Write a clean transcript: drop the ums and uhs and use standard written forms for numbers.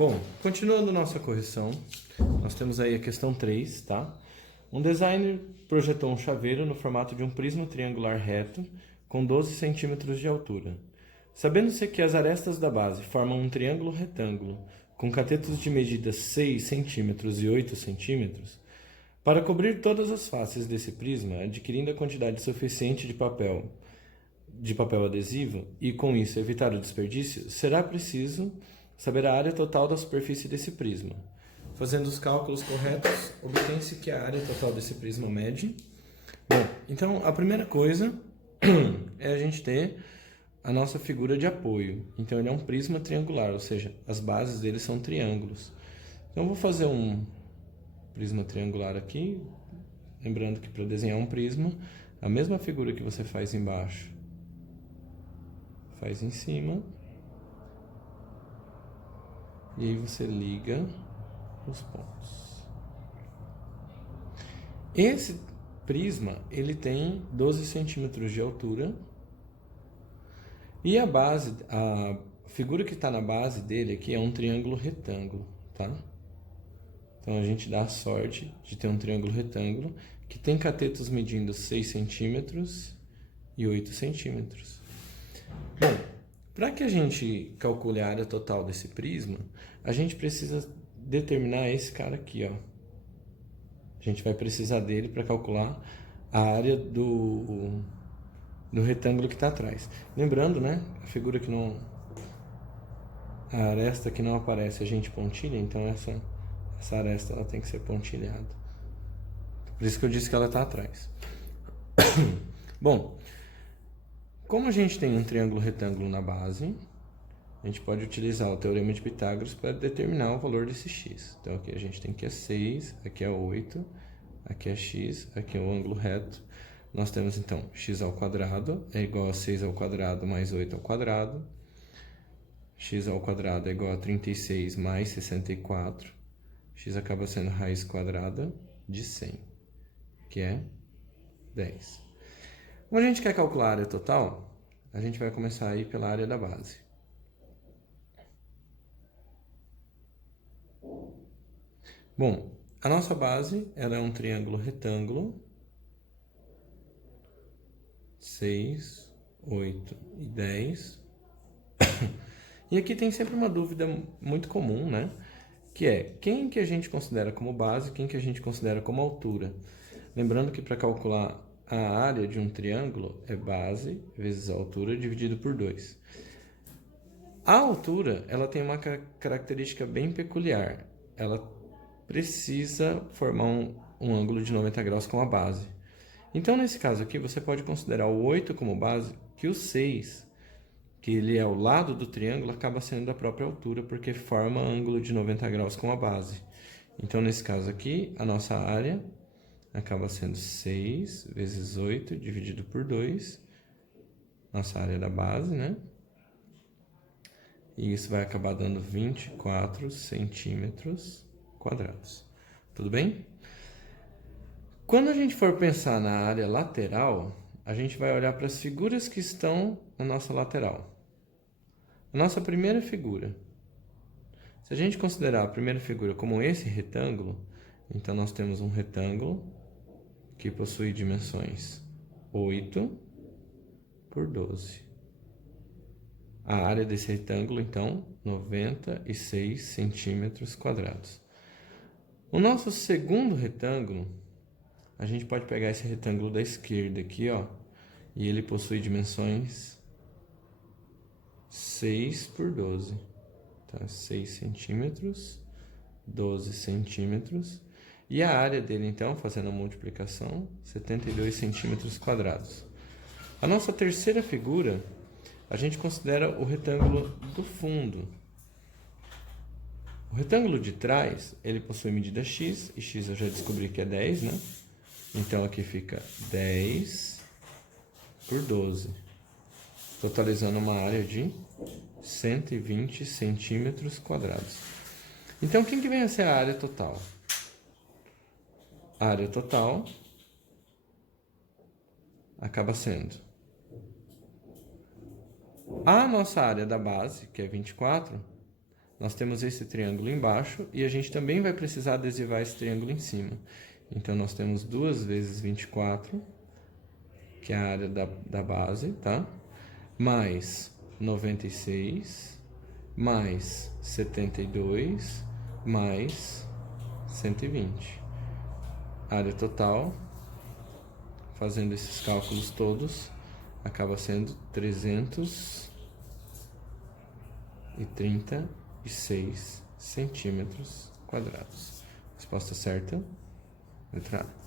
Bom, continuando nossa correção, nós temos aí a questão 3, tá? Um designer projetou um chaveiro no formato de um prisma triangular reto com 12 centímetros de altura. Sabendo-se que as arestas da base formam um triângulo retângulo com catetos de medidas 6 centímetros e 8 centímetros, para cobrir todas as faces desse prisma, adquirindo a quantidade suficiente de papel adesivo e, com isso, evitar o desperdício, será preciso saber a área total da superfície desse prisma. Fazendo os cálculos corretos, obtém-se que a área total desse prisma mede. Bom, então a primeira coisa é a gente ter a nossa figura de apoio. Então ele é um prisma triangular, ou seja, as bases dele são triângulos. Então eu vou fazer um prisma triangular aqui, lembrando que para desenhar um prisma, a mesma figura que você faz embaixo, faz em cima, e aí você liga os pontos. Esse prisma, ele tem 12 centímetros de altura, e a figura que está na base dele aqui é um triângulo retângulo, tá? Então a gente dá a sorte de ter um triângulo retângulo que tem catetos medindo 6 centímetros e 8 centímetros. Bom, para que a gente calcule a área total desse prisma, a gente precisa determinar esse cara aqui, ó. A gente vai precisar dele para calcular a área do retângulo que está atrás. Lembrando, né, a aresta que não aparece a gente pontilha, então essa aresta ela tem que ser pontilhada. Por isso que eu disse que ela está atrás. Bom, como a gente tem um triângulo retângulo na base, a gente pode utilizar o Teorema de Pitágoras para determinar o valor desse x. Então aqui a gente tem que é 6, aqui é 8, aqui é x, aqui é o ângulo reto. Nós temos então x ao quadrado é igual a 6 ao quadrado mais 8 ao quadrado. X ao quadrado é igual a 36 mais 64. X acaba sendo raiz quadrada de 100, que é 10. Como a gente quer calcular a área total, a gente vai começar aí pela área da base. Bom, a nossa base ela é um triângulo retângulo, 6, 8 e 10. E aqui tem sempre uma dúvida muito comum, né? Que é, quem que a gente considera como base, quem que a gente considera como altura? Lembrando que para calcular a área de um triângulo é base vezes a altura dividido por 2. A altura, ela tem uma característica bem peculiar. Ela precisa formar um ângulo de 90 graus com a base. Então, nesse caso aqui, você pode considerar o 8 como base, que o 6, que ele é ao lado do triângulo, acaba sendo da própria altura, porque forma ângulo de 90 graus com a base. Então, nesse caso aqui, a nossa área acaba sendo 6 vezes 8 dividido por 2, nossa área da base, né? E isso vai acabar dando 24 centímetros quadrados. Tudo bem? Quando a gente for pensar na área lateral, a gente vai olhar para as figuras que estão na nossa lateral. A nossa primeira figura. Se a gente considerar a primeira figura como esse retângulo, então nós temos um retângulo que possui dimensões 8 por 12. A área desse retângulo, então, 96 centímetros quadrados. O nosso segundo retângulo, a gente pode pegar esse retângulo da esquerda aqui, ó, e ele possui dimensões 6 por 12. Então, 6 centímetros, 12 centímetros. E a área dele, então, fazendo a multiplicação, 72 centímetros quadrados. A nossa terceira figura, a gente considera o retângulo do fundo. O retângulo de trás, ele possui medida x, e x eu já descobri que é 10, né? Então, aqui fica 10 por 12, totalizando uma área de 120 centímetros quadrados. Então, quem que vem a ser a área total? A área total acaba sendo a nossa área da base, que é 24, nós temos esse triângulo embaixo e a gente também vai precisar adesivar esse triângulo em cima. Então, nós temos 2 vezes 24, que é a área da base, tá? Mais 96, mais 72, mais 120. Área total, fazendo esses cálculos todos, acaba sendo 336 centímetros quadrados. Resposta certa, letra A.